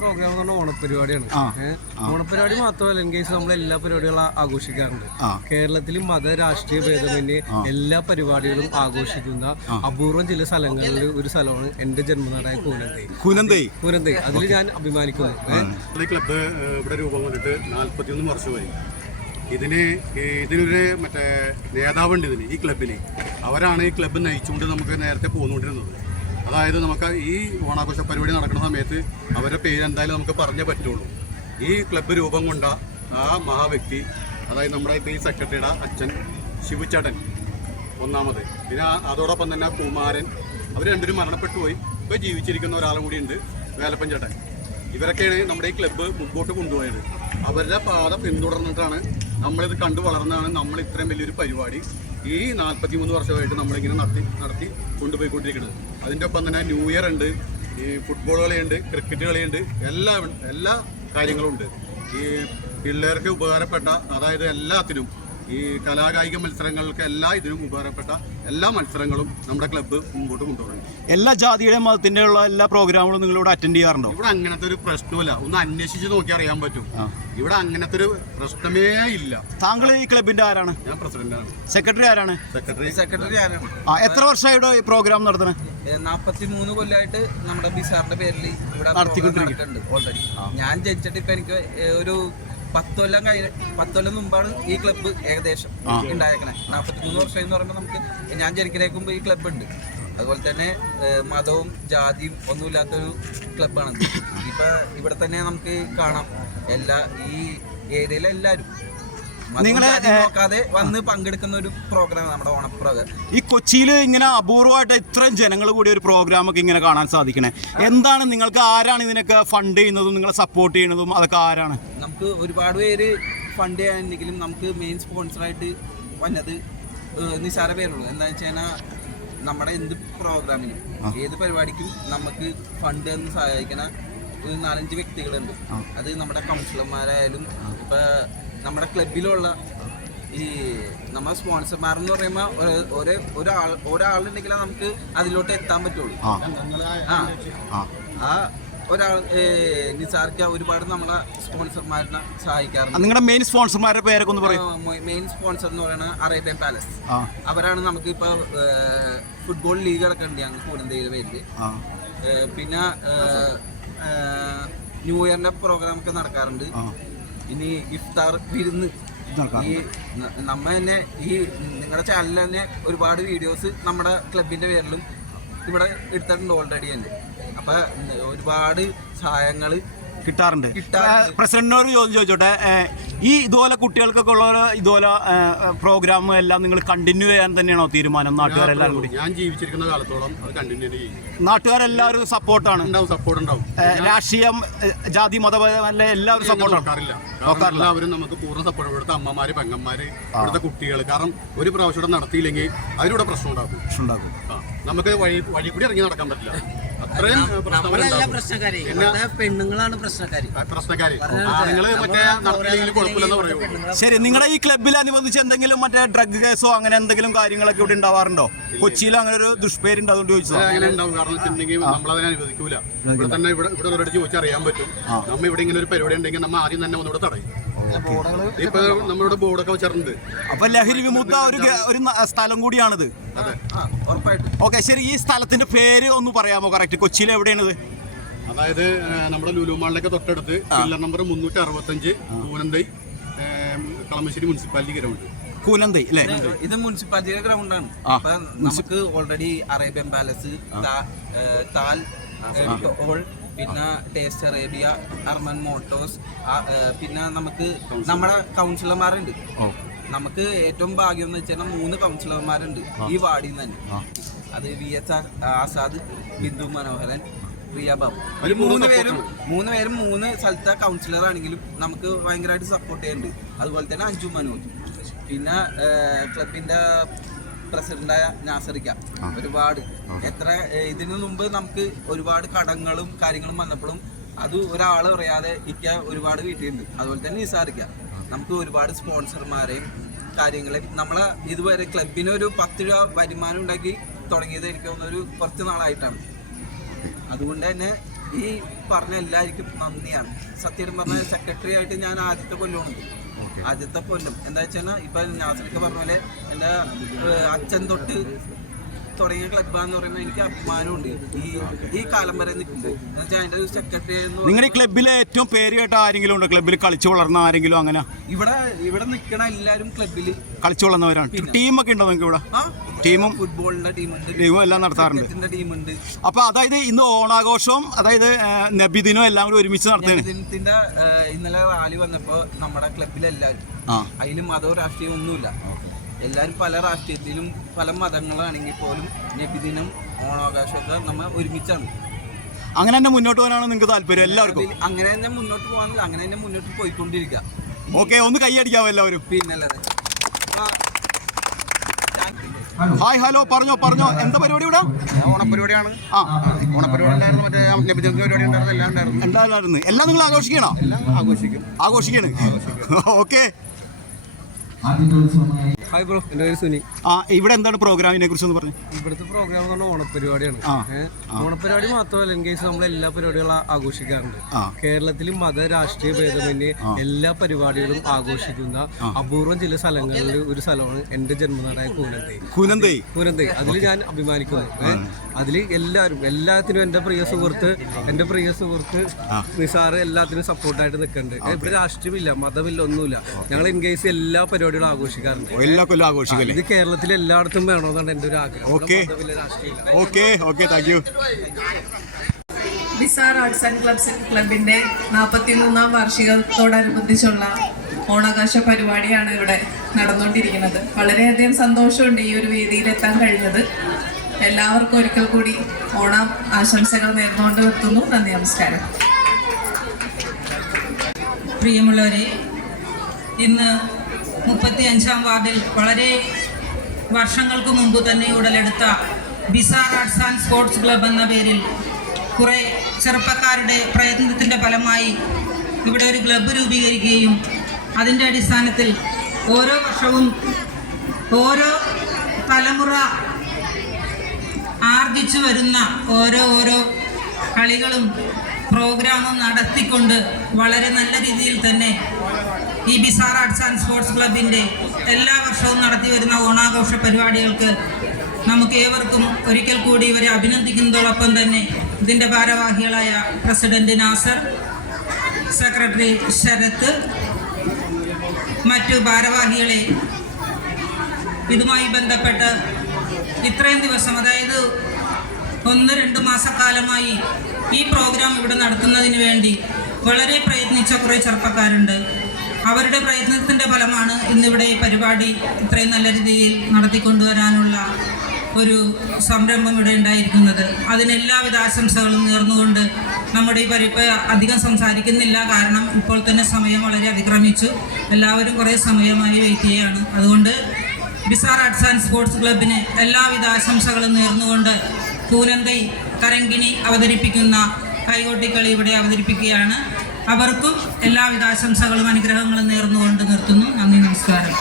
Programme എന്ന് പറഞ്ഞാൽ ഓണപരിപാടിയാണ് ഓണപരിപാടി മാത്രമല്ല ഇൻ കേസ് നമ്മൾ എല്ലാ പരിപാടികളും ആഘോഷിക്കാറുണ്ട്. കേരളത്തിൽ മത രാഷ്ട്രീയ ഭേദമന്യേ എല്ലാ പരിപാടികളും ആഘോഷിക്കുന്ന അപൂർവം ചില സ്ഥലങ്ങളിൽ ഒരു സ്ഥലമാണ് എന്റെ ജന്മനാടായ കൂനന്തൈ. കൂനന്തൈ. കൂനന്തൈ. അതിൽ ഞാൻ അഭിമാനിക്കുന്നു. ക്ലബ്ബ് ഇവിടെ രൂപം കൊണ്ടിട്ട് നാൽപ്പത്തിയൊന്ന് വർഷമായി. ഇതിന് ഇതിനൊരു മറ്റേ നേതാവുണ്ട് ഇതിന് ഈ ക്ലബിന് അവരാണ് ഈ ക്ലബ്ബ് നയിച്ചുകൊണ്ട് നമുക്ക് നേരത്തെ പോന്നുകൊണ്ടിരുന്നത്. അതായത് നമുക്ക് ഈ ഓണാഘോഷ പരിപാടി നടക്കുന്ന സമയത്ത് അവരുടെ പേര് എന്തായാലും നമുക്ക് പറഞ്ഞേ പറ്റുള്ളൂ. ഈ ക്ലബ്ബ് രൂപം കൊണ്ട ആ മഹാവ്യക്തി അതായത് നമ്മുടെ ഇപ്പോൾ ഈ സെക്രട്ടറിയുടെ അച്ഛൻ ശിവചടൻ ഒന്നാമത്. പിന്നെ അതോടൊപ്പം തന്നെ കുമാരൻ അവർ രണ്ടുപേരും മരണപ്പെട്ടു പോയി. ഇപ്പോൾ ജീവിച്ചിരിക്കുന്ന ഒരാളും കൂടിയുണ്ട് വേലപ്പൻ ചേട്ടൻ. ഇവരൊക്കെയാണ് നമ്മുടെ ഈ ക്ലബ്ബ് മുമ്പോട്ട് കൊണ്ടുപോയത്. അവരുടെ പാത പിന്തുടർന്നിട്ടാണ് നമ്മളിത് കണ്ടു വളർന്നതാണ് നമ്മൾ ഇത്രയും വലിയൊരു പരിപാടി ഈ നാൽപ്പത്തി മൂന്ന് വർഷമായിട്ട് നമ്മളിങ്ങനെ നടത്തി നടത്തി കൊണ്ടുപോയിക്കൊണ്ടിരിക്കുന്നത്. അതിന്റെ ഒപ്പം തന്നെ ന്യൂ ഇയർ ഉണ്ട് ഈ ഫുട്ബോൾ കളിയുണ്ട് ക്രിക്കറ്റ് കളിയുണ്ട് എല്ലാ എല്ലാ കാര്യങ്ങളും ഉണ്ട്. ഈ പിള്ളേർക്ക് ഉപകാരപ്പെട്ട അതായത് എല്ലാത്തിനും ഈ കലാകായിക മത്സരങ്ങൾക്ക് എല്ലാ ഇതിനും ഉപകാരപ്പെട്ട എല്ലാ മത്സരങ്ങളും നമ്മുടെ ക്ലബ്ബ് മുമ്പോട്ട് കൊണ്ടുപോകുന്നുണ്ട് എല്ലാ ജാതിയുടെയും മതത്തിന്റെ ഉള്ള എല്ലാ പ്രോഗ്രാമുകളും നിങ്ങൾ ഇവിടെ അറ്റൻഡ് ചെയ്യാറുണ്ടോ? ഇവിടെ അങ്ങനത്തെ ഒരു പ്രശ്നമില്ല ഒന്ന് അന്വേഷിച്ച് നോക്കി അറിയാൻ പറ്റും. ഇവിടെ അങ്ങനത്തെ ഒരു പ്രശ്നമേ ഇല്ല. താങ്കൾ ഈ ക്ലബിന്റെ ആരാണ്? ഞാൻ പ്രസിഡന്റാണ്. സെക്രട്ടറി ആരാണ്? സെക്രട്ടറി സെക്രട്ടറി ആരാണ്? എത്ര വർഷമായിട്ട് ഈ പ്രോഗ്രാം നടത്തണേ നാപ്പത്തി മൂന്ന് കൊല്ലമായിട്ട് നമ്മുടെ ബിസാറിന്റെ പേരിൽ ഇവിടെ നടത്തിക്കൊണ്ടിരിക്കുന്നു. ഓൾറെഡി ഞാൻ ജനിച്ചിട്ട് ഇപ്പൊ എനിക്ക് ഒരു പത്ത് കൊല്ലം കഴിഞ്ഞ പത്ത് കൊല്ലം മുമ്പാണ് ഈ ക്ലബ്ബ് ഏകദേശം ഉണ്ടായേക്കണേ. നാപ്പത്തി മൂന്ന് വർഷം എന്ന് പറയുമ്പോൾ നമുക്ക് ഞാൻ മുമ്പ് ഈ ക്ലബ്ബ് ഉണ്ട്. അതുപോലെ തന്നെ മതവും ജാതിയും ഒന്നുമില്ലാത്തൊരു ക്ലബ്ബാണ് ഇപ്പൊ ഇവിടെ തന്നെ നമുക്ക് കാണാം. എല്ലാ ഈ ഏരിയയിലെ എല്ലാവരും മതവും നിങ്ങളെ, നോക്കാതെ വന്ന് പങ്കെടുക്കുന്ന ഒരു പ്രോഗ്രാം നമ്മുടെ ഓണപ്രോഗ്രാം ഈ കൊച്ചിയിൽ ഇങ്ങനെ അപൂർവമായിട്ട് ഇത്രയും ജനങ്ങൾ കൂടി ഒരു പ്രോഗ്രാം ഒക്കെ ഇങ്ങനെ കാണാൻ സാധിക്കണേ. എന്താണ് നിങ്ങൾക്ക് ആരാണ് ഇതിനൊക്കെ ഫണ്ട് ചെയ്യുന്നതും നിങ്ങളെ സപ്പോർട്ട് ചെയ്യുന്നതും അതൊക്കെ ആരാണ്? നമുക്ക് ഒരുപാട് പേര് ഫണ്ട് ചെയ്യാനുണ്ടെങ്കിലും നമുക്ക് മെയിൻ സ്പോൺസറായിട്ട് വന്നത് നിസാര പേരുള്ളൂ. എന്താ വെച്ച് കഴിഞ്ഞാൽ നമ്മുടെ എന്ത് പ്രോഗ്രാമിനും ഏത് പരിപാടിക്കും നമുക്ക് ഫണ്ട് എന്ന് സഹായിക്കണ ഒരു നാലഞ്ച് വ്യക്തികളുണ്ട്. അത് നമ്മുടെ കൗൺസിലർമാരായാലും ഇപ്പൊ നമ്മുടെ ക്ലബിലുള്ള ഈ നമ്മുടെ സ്പോൺസർമാർ എന്ന് പറയുമ്പോൾ ഒരേ ഒരാൾ ഒരാളുണ്ടെങ്കിലേ നമുക്ക് അതിലോട്ട് എത്താൻ പറ്റുള്ളൂ. ആ. ആ. ഒരാൾ നിസാർക്ക് ഒരുപാട് നമ്മളെ സ്പോൺസർമാരിനെ സഹായിക്കാറുണ്ട്. നിങ്ങളുടെ മെയിൻ സ്പോൺസർമാരുടെ പേരൊക്കെ ഒന്ന് പറയും. മെയിൻ സ്പോൺസർ എന്ന് പറയുന്നത് അറേബ്യൻ പാലസ് അവരാണ് നമുക്ക് ഇപ്പൊ ഫുട്ബോൾ ലീഗ് നടക്കുന്നുണ്ട് ഞങ്ങൾ കൂടുതൽ പേരിൽ. പിന്നെ ന്യൂ ഇയറിന്റെ പ്രോഗ്രാം ഒക്കെ നടക്കാറുണ്ട്. ഇനി ഇഫ്താർ വിരുന്ന്. ഈ നമ്മ തന്നെ ഈ നിങ്ങളുടെ ചാനലിൽ തന്നെ ഒരുപാട് വീഡിയോസ് നമ്മുടെ ക്ലബിന്റെ പേരിലും ഇവിടെ എടുത്തിട്ടുണ്ട് ഓൾറെഡി തന്നെ. അപ്പൊ ഒരുപാട് സഹായങ്ങൾ കിട്ടാറുണ്ട്. പ്രസിഡന്റിനോട് ചോദ്യം ചോദിച്ചോട്ടെ ഈ ഇതുപോലെ കുട്ടികൾക്കൊക്കെ ഉള്ള ഇതുപോലെ പ്രോഗ്രാം എല്ലാം നിങ്ങൾ കണ്ടിന്യൂ ചെയ്യാൻ തന്നെയാണോ തീരുമാനം? നാട്ടുകാരെല്ലാവരും കൂടി. ഞാൻ ജീവിച്ചിരിക്കുന്ന കാലത്തോളം അത് കണ്ടിന്യൂ ചെയ്യും. നാട്ടുകാരെല്ലാവരും സപ്പോർട്ടാണ്. സപ്പോർട്ട് ഉണ്ടാവും. രാഷ്ട്രീയം ജാതി മതപരമല്ല എല്ലാവരും സപ്പോർട്ടാണ് എല്ലാവരും നമുക്ക് പൂർണ സപ്പോർട്ട് ഇവിടുത്തെ അമ്മമാര് പെങ്ങന്മാര് ഇവിടുത്തെ കുട്ടികൾ കാരണം ഒരു പ്രാവശ്യം നടത്തിയില്ലെങ്കിൽ അതിലൂടെ പ്രശ്നം ഉണ്ടാകും. പ്രശ്നം ഉണ്ടാകും. നമുക്ക് വഴി വഴി കൂടി ഇറങ്ങി നടക്കാൻ പറ്റില്ല. അത്രയും പ്രശ്നക്കാരി. പെണ്ണുങ്ങളാണ് പ്രശ്നക്കാരി. പ്രശ്നക്കാരി. ആണുങ്ങൾ മറ്റേ നടത്തിയില്ലെങ്കിൽ കുഴപ്പമില്ലെന്ന് പറയൂ ശരി നിങ്ങളുടെ ഈ ക്ലബിൽ അനുബന്ധിച്ച് എന്തെങ്കിലും മറ്റേ ഡ്രഗ് കേസോ അങ്ങനെ എന്തെങ്കിലും കാര്യങ്ങളൊക്കെ ഇവിടെ ഉണ്ടാവാറുണ്ടോ? കൊച്ചിയിൽ അങ്ങനെ ഒരു ദുഷ്പേരുണ്ട് അതുകൊണ്ട് ചോദിച്ചോ അങ്ങനെ ഉണ്ടാവും. കാരണം വെച്ചിട്ടുണ്ടെങ്കിൽ നമ്മളതിനെ അനുവദിക്കൂല. ഇവിടെ തന്നെ ഇവിടെ ഇവിടെ ഉള്ളവരോട് ചോദിച്ചാൽ പറ്റും. നമ്മ ഇവിടെ ഇങ്ങനെ ഒരു പരിപാടി ഉണ്ടെങ്കിൽ നമ്മൾ ആദ്യം തന്നെ ഒന്നുകൂടെ തടയും. ഇപ്പൊ നമ്മളിവിടെ ബോർഡൊക്കെ വെച്ചിട്ടുണ്ട്. അപ്പൊ ലഹരി വിമുക്ത ഒരു ഒരു സ്ഥലം കൂടിയാണിത്. ഓക്കെ ശരി ഈ സ്ഥലത്തിന്റെ പേര് ഒന്ന് പറയാമോ? കറക്റ്റ് കൊച്ചിയിൽ എവിടെയാണിത്? അതായത് നമ്മുടെ ലുലുമാളിലൊക്കെ തൊട്ടടുത്ത് പില്ലർ നമ്പർ മുന്നൂറ്റി അറുപത്തഞ്ച് കൂനന്തൈ കളമശ്ശേരി മുനിസിപ്പാലിറ്റി ഗ്രൗണ്ട്. കൂനന്തൈ അല്ലേ? ഇത് മുനിസിപ്പാലിറ്റി ഗ്രൗണ്ടാണ്. നമുക്ക് ഓൾറെഡി അറേബ്യൻ പാലസ് താ- താൽ പിന്നെ ടേസ്റ്റ് അറേബ്യ അർമൻ മോട്ടോസ് പിന്നെ നമുക്ക് നമ്മുടെ കൗൺസിലർമാരുണ്ട് നമുക്ക് ഏറ്റവും ഭാഗ്യം എന്ന് വെച്ചാൽ മൂന്ന് കൗൺസിലർമാരുണ്ട് ഈ വാർഡിൽ നിന്ന് തന്നെ. അത് വി എസ് ആസാദ് ബിന്ദു മനോഹരൻ പ്രിയ ബാബു. ഈ മൂന്ന് പേരും മൂന്ന് പേരും മൂന്ന് സ്ഥലത്തെ കൗൺസിലർ ആണെങ്കിലും നമുക്ക് ഭയങ്കരമായിട്ട് സപ്പോർട്ട് ചെയ്യുന്നുണ്ട്. അതുപോലെ തന്നെ അഞ്ജു മനോജ്. പിന്നെ ക്ലബിന്റെ പ്രസിഡന്റായ നാസറിക്ക ഒരുപാട്. എത്ര ഇതിനു മുമ്പ് നമുക്ക് ഒരുപാട് കടങ്ങളും കാര്യങ്ങളും വന്നപ്പോഴും അത് ഒരാൾ പറയാതെ ഇക്ക ഒരുപാട് വീട്ടിലുണ്ട്. അതുപോലെ തന്നെ നിസാറിക്ക നമുക്ക് ഒരുപാട് സ്പോൺസർമാരെയും കാര്യങ്ങളെയും നമ്മളെ ഇതുവരെ ക്ലബിന് ഒരു പത്ത് രൂപ വരുമാനം ഉണ്ടാക്കി തുടങ്ങിയത് എനിക്ക് തോന്നുന്നൊരു ഒരു കുറച്ച് നാളായിട്ടാണ്. അതുകൊണ്ട് തന്നെ ഈ പറഞ്ഞ എല്ലാവർക്കും നന്ദിയാണ്. സത്യം പറഞ്ഞ സെക്രട്ടറി ആയിട്ട് ഞാൻ ആദ്യത്തെ കൊല്ലമാണ് ആദ്യത്തെ കൊല്ലം. എന്താ വെച്ചാൽ ഇപ്പൊ നാസറിക്ക് പറഞ്ഞ പോലെ എന്റെ ഏഹ്, അച്ഛൻ തൊട്ട് തുടങ്ങിയ ക്ലബ്ബാന്ന് പറയുമ്പോൾ എനിക്ക് അഭിമാനമുണ്ട്. ഈ ഈ കാലം വരെ നിൽക്കുമ്പോൾ എന്ന് വെച്ചാൽ അതിന്റെ ഒരു സെക്രട്ടറി നിങ്ങളുടെ ക്ലബ്ബിലെ ഏറ്റവും പേര് കേട്ട ആരെങ്കിലും ഉണ്ടോ? ക്ലബ്ബിൽ കളിച്ചു വളർന്ന ആരെങ്കിലും അങ്ങനെ? ഇവിടെ ഇവിടെ നിൽക്കണ എല്ലാവരും ക്ലബിൽ കളിച്ചു വളർന്നവരാണ്. ടീമൊക്കെ ഉണ്ടോ നിങ്ങൾക്ക് ഇവിടെ? ടീമും ഫുട്ബോളിന്റെ ടീമുണ്ട്. ടീമും എല്ലാം നടത്താറുണ്ട്. ടീമുണ്ട്. അപ്പൊ അതായത് ഇന്ന് ഓണാഘോഷവും അതായത് നബിദിനും നബിദിനവും എല്ലാം കൂടി ഒരുമിച്ച് നടത്തുകയാണ് ഇതിന്റെ ഇന്നലെ റാലി വന്നപ്പോ നമ്മുടെ ക്ലബിലെല്ലാരും ആ. അതിലും മതവും രാഷ്ട്രീയം ഒന്നുമില്ല. എല്ലാവരും പല രാഷ്ട്രീയത്തിലും പല മതങ്ങളാണെങ്കിൽ പോലും നബിദിനം ഓണാഘോഷമൊക്കെ നമ്മൾ ഒരുമിച്ചാണ്. അങ്ങനെ തന്നെ മുന്നോട്ട് പോകാനാണ് നിങ്ങൾക്ക് താല്പര്യം എല്ലാവർക്കും? അങ്ങനെ തന്നെ മുന്നോട്ട് പോകാനില്ല അങ്ങനെ തന്നെ മുന്നോട്ട് പോയിക്കൊണ്ടിരിക്കുക. ഓക്കെ ഒന്ന് കൈയടിക്കാവോ എല്ലാവരും? പിന്നല്ലേ. ഹായ് ഹലോ പറഞ്ഞോ പറഞ്ഞോ. എന്താ പരിപാടി ഇവിടെ? ഓണപരിപാടിയാണ് ആ ഓണപരിപാടി മറ്റേ പരിപാടി ഉണ്ടായിരുന്നു എല്ലാം ഉണ്ടായിരുന്നു. ഉണ്ടായിരുന്നു എല്ലാം നിങ്ങൾ ആഘോഷിക്കണോ? എല്ലാം ആഘോഷിക്കും. ആഘോഷിക്കാണ്. ഓക്കെ. ഹായ് ബ്രോ എന്റെ പേര് സുനി. ആ ഇവിടെ എന്താണ് പ്രോഗ്രാമിനെ കുറിച്ച് ഒന്ന് പറഞ്ഞു? ഇവിടുത്തെ പ്രോഗ്രാം എന്ന് പറഞ്ഞാൽ ഓണപരിപാടിയാണ് ഓണപരിപാടി മാത്രമല്ല ഇൻ കേസ് നമ്മൾ എല്ലാ പരിപാടികളും ആഘോഷിക്കാറുണ്ട്. കേരളത്തിൽ മത രാഷ്ട്രീയ ഭേദമന്യേ എല്ലാ പരിപാടികളും ആഘോഷിക്കുന്ന അപൂർവം ചില സ്ഥലങ്ങളിൽ ഒരു സ്ഥലമാണ് എന്റെ ജന്മനാടായ കൂനന്തൈ. കൂനന്തേ. കൂനന്തേ. അതിൽ ഞാൻ അഭിമാനിക്കുന്നു. അതിൽ എല്ലാവരും എല്ലാത്തിനും എന്റെ പ്രിയ സുഹൃത്ത് എന്റെ പ്രിയ സുഹൃത്ത് നിസാറ് എല്ലാത്തിനും സപ്പോർട്ടായിട്ട് നിൽക്കുന്നുണ്ട്. ഇവിടെ രാഷ്ട്രീയമില്ല മതമില്ല ഒന്നുമില്ല. ഞങ്ങൾ ഇൻ എല്ലാ എല്ലാ പരിപാടികളും ആഘോഷിക്കാറുണ്ട്. എല്ലാ കൊല്ലം ആഘോഷിക്കല്ലേ? ഇത് കേരളത്തിൽ എല്ലായിടത്തും വേണമെന്നാണ് എന്റെ ഒരു ആഗ്രഹം. Okay. Okay okay thank you bizarre arts and clubs ക്ലബിന്റെ നാൽപ്പത്തിമൂന്നാം വാർഷികത്തോടനുബന്ധിച്ചുള്ള ഓണാകാശ പരിപാടിയാണ് ഇവിടെ നടന്നുകൊണ്ടിരിക്കുന്നത്. വളരെയധികം സന്തോഷമുണ്ട് ഈ ഒരു വേദിയിൽ എത്താൻ കഴിഞ്ഞത്. എല്ലാവർക്കും ഒരിക്കൽ കൂടി ഓണം ആശംസകൾ നേർന്നുകൊണ്ട് നിർത്തുന്നു. നന്ദി നമസ്കാരം. പ്രിയമുള്ളവരെ ഇന്ന് മുപ്പത്തി അഞ്ചാം വാർഡിൽ വളരെ വർഷങ്ങൾക്ക് മുമ്പ് തന്നെ ഉടലെടുത്ത bizarre arts and sports club എന്ന പേരിൽ കുറേ ചെറുപ്പക്കാരുടെ പ്രയത്നത്തിന്റെ ഫലമായി ഇവിടെ ഒരു ക്ലബ്ബ് രൂപീകരിക്കുകയും അതിന്റെ അടിസ്ഥാനത്തിൽ ഓരോ വർഷവും ഓരോ തലമുറ ആർജിച്ചു വരുന്ന ഓരോ ഓരോ കളികളും പ്രോഗ്രാമും നടത്തിക്കൊണ്ട് വളരെ നല്ല രീതിയിൽ തന്നെ ഈ ബിസാർ ആർട്സ് ആൻഡ് സ്പോർട്സ് ക്ലബിന്റെ എല്ലാ വർഷവും നടത്തി വരുന്ന ഓണാഘോഷ പരിപാടികൾക്ക് നമുക്ക് ഏവർക്കും ഒരിക്കൽ കൂടി ഇവരെ അഭിനന്ദിക്കുന്നതോടൊപ്പം തന്നെ ഇതിന്റെ ഭാരവാഹികളായ പ്രസിഡന്റ് നാസർ സെക്രട്ടറി ശരത്ത് മറ്റു ഭാരവാഹികളെ ഇതുമായി ബന്ധപ്പെട്ട് ഇത്രയും ദിവസം അതായത് ഒന്ന് രണ്ട് മാസക്കാലമായി ഈ പ്രോഗ്രാം ഇവിടെ നടത്തുന്നതിന് വേണ്ടി വളരെ പ്രയത്നിച്ച കുറേ ചെറുപ്പക്കാരുണ്ട്. അവരുടെ പ്രയത്നത്തിന്റെ ഫലമാണ് ഇന്നിവിടെ ഈ പരിപാടി ഇത്രയും നല്ല രീതിയിൽ നടത്തിക്കൊണ്ടുവരാനുള്ള ഒരു സംരംഭം ഇവിടെ ഉണ്ടായിരിക്കുന്നത്. അതിനെല്ലാവിധ ആശംസകളും നേർന്നുകൊണ്ട് നമ്മുടെ ഈ പരിപ്പ് അധികം സംസാരിക്കുന്നില്ല. കാരണം ഇപ്പോൾ തന്നെ സമയം വളരെ അതിക്രമിച്ചു. എല്ലാവരും കുറേ സമയമായി വെയിറ്റ് ചെയ്യുകയാണ് അതുകൊണ്ട് ബിസാർ ആർട്സ് ആൻഡ് സ്പോർട്സ് ക്ലബിന് എല്ലാവിധ ആശംസകളും നേർന്നുകൊണ്ട് കൂനന്തൈ തരങ്കിണി അവതരിപ്പിക്കുന്ന കൈകൊട്ടിക്കളി ഇവിടെ അവതരിപ്പിക്കുകയാണ്. അവർക്കും എല്ലാവിധ ആശംസകളും അനുഗ്രഹങ്ങളും നേർന്നുകൊണ്ട് നിർത്തുന്നു. നന്ദി നമസ്കാരം.